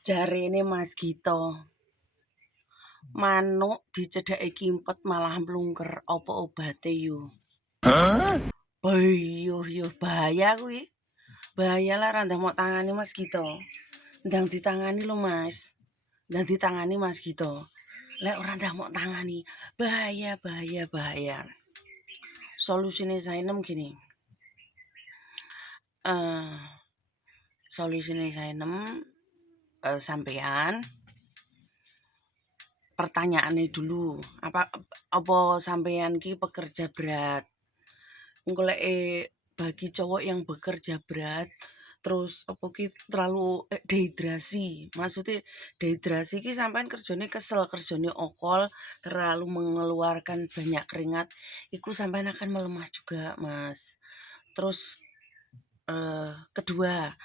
Jarene Mas Gito, manuk dicedhaki kimpet malah mlungker apa obate yo? Yo bahaya kuwi. Bahaya lah ra ndang mok tangani Mas Gito. Ndang ditangani lho Mas. Ndang ditangani Mas Gito. Lek ora ndang mok tangani, bahaya. Solusine Sainem gini. Solusine Sainem sampean pertanyaannya dulu, apa sampean ki pekerja berat? Engko lek bagi cowok yang bekerja berat terus apa ki terlalu dehidrasi. Maksudnya dehidrasi ki sampean kerjane kesel, kerjane okol, terlalu mengeluarkan banyak keringat, iku sampean akan melemah juga, Mas. Terus kedua,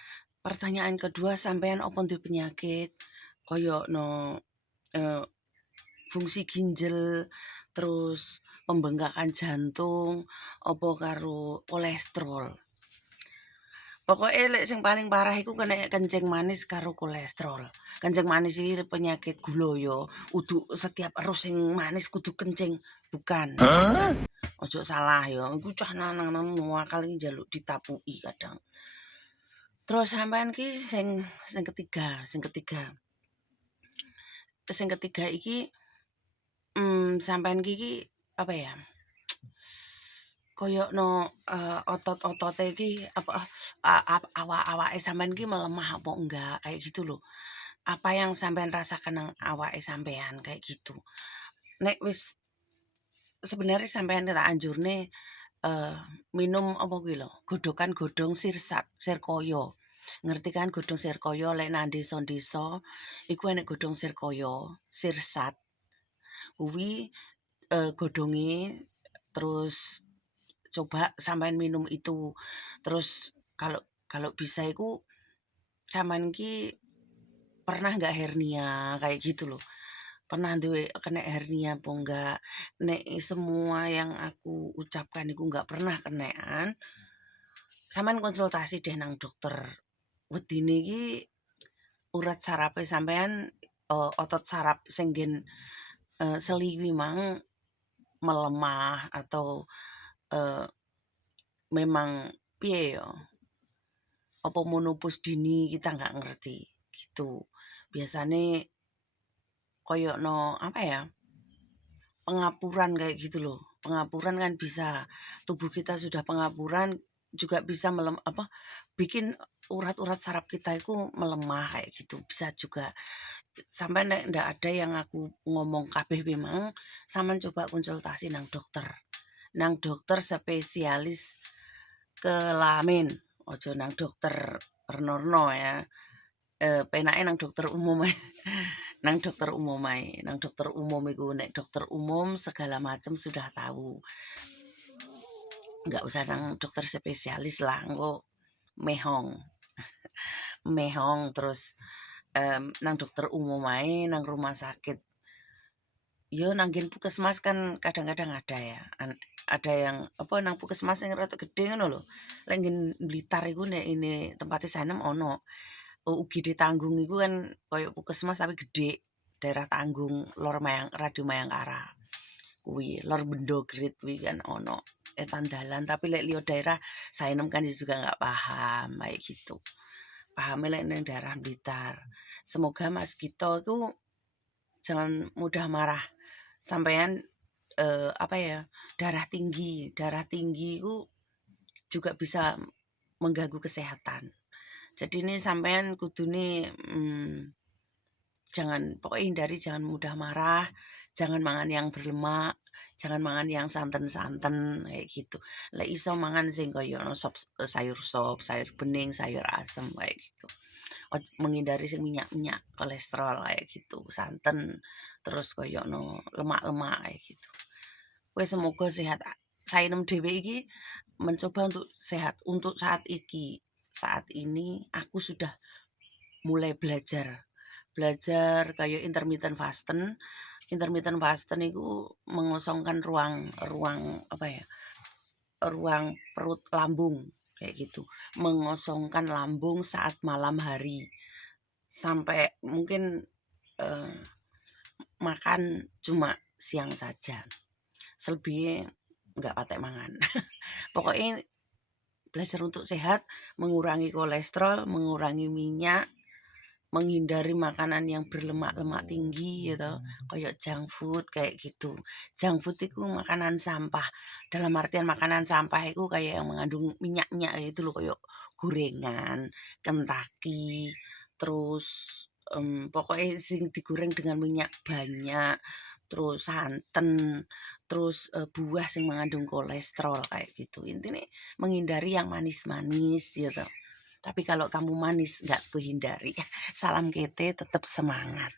pertanyaan kedua, sampean apa duwe penyakit koyo no fungsi ginjal, terus pembengkakan jantung, apa karo kolesterol. Pokoknya lek sing paling parah iku kena kencing manis karo kolesterol. Kencing manis iki penyakit gula ya. Udu setiap erus sing manis kudu kencing, bukan. Ojo salah ya. Iku cah nanang akal iki njaluk ditapuki kadang. Terus sampean ki sing ketiga iki sampean iki apa ya? Koyo no otot-otote iki apa awake sampean iki melemah apa enggak kayak gitu loh. Apa yang sampean rasakan nang awake sampean kayak gitu. Nek wis sebenarnya sampean tak anjurne minum apa kuwi lho, godhokan godhong sirsat, sirkoyo. Ngerti kan godhong sirkoyo lek nang desa-desa iku enek godhong sirkoyo, sirsat. Kuwi godhonge terus coba sampean minum itu. Terus kalau bisa iku sampean ki pernah nggak hernia kayak gitu loh. Pernah duwe kena hernia apa enggak? Nek semua yang aku ucapkan iku enggak pernah kenaan, sampean konsultasi deh nang dokter. Wedine iki urat sarape sampean otot saraf sing nggen seliwi mang melemah atau memang piye ya? Apa monopus dini kita nggak ngerti gitu. Biasanya koyo no apa ya? Pengapuran kayak gitu loh. Pengapuran kan bisa, tubuh kita sudah pengapuran juga bisa bikin urat-urat saraf kita itu melemah kayak gitu. Bisa juga. Sampai ndak ada yang aku ngomong kabeh memang sampean coba konsultasi nang dokter. Nang dokter spesialis kelamin. Ojo nang dokter Renorno ya. Penake nang dokter umum ae. Nang dokter umum ae. Nang dokter umum iku nek dokter umum segala macam sudah tahu. Enggak usah nang dokter spesialis lah, engko mehong. Mehong terus nang dokter umum ae, nang rumah sakit. Yo nang nggen puskesmas kan kadang-kadang ada ya. Ada yang apa nang puskesmas sing rada gedhe ngono lho. Lek nggen Blitar iku nek ini tempate Sanem ono. UGD Tanggung iku kan koyo puskesmas tapi gede, daerah Tanggung, Lor Mayang, Radio Mayangkara. Kuwi Lor Bendo Grit kuwi kan ono etandalan tapi lek liyo daerah Sainem kan juga nggak paham kayak gitu. Pahamnya lek nang daerah Blitar. Semoga Mas Gito itu jangan mudah marah. Sampean apa ya? Darah tinggi itu juga bisa mengganggu kesehatan. Jadi ini sampean kudune pokoknya hindari jangan mudah marah, jangan mangan yang berlemak, jangan mangan yang santen-santen kayak gitu. Lek iso mangan sing kaya sayur sop, sayur bening, sayur asem kayak gitu. Menghindari sing minyak-minyak, kolesterol kayak gitu, santen, terus kaya lemak-lemak kayak gitu. Wes semoga sehat. Sainem dhewe iki mencoba untuk sehat untuk saat iki. Saat ini aku sudah mulai belajar kayak intermittent fasten. Intermittent fasten itu mengosongkan ruang apa ya? Ruang perut lambung kayak gitu. Mengosongkan lambung saat malam hari. sampai mungkin, makan cuma siang saja, selebihnya nggak patek mangan. Pokoknya belajar untuk sehat, mengurangi kolesterol, mengurangi minyak, menghindari makanan yang berlemak-lemak tinggi gitu, kayak junk food kayak gitu. Junk food itu makanan sampah. Dalam artian makanan sampah itu kayak yang mengandung minyak-minyak gitu loh, kayak gorengan, Kentucky, terus pokoknya sing digoreng dengan minyak banyak, terus santen, terus buah sing mengandung kolesterol kayak gitu. Intinya menghindari yang manis-manis gitu. Tapi kalau kamu manis nggak kuhindari. Salam kete tetap semangat.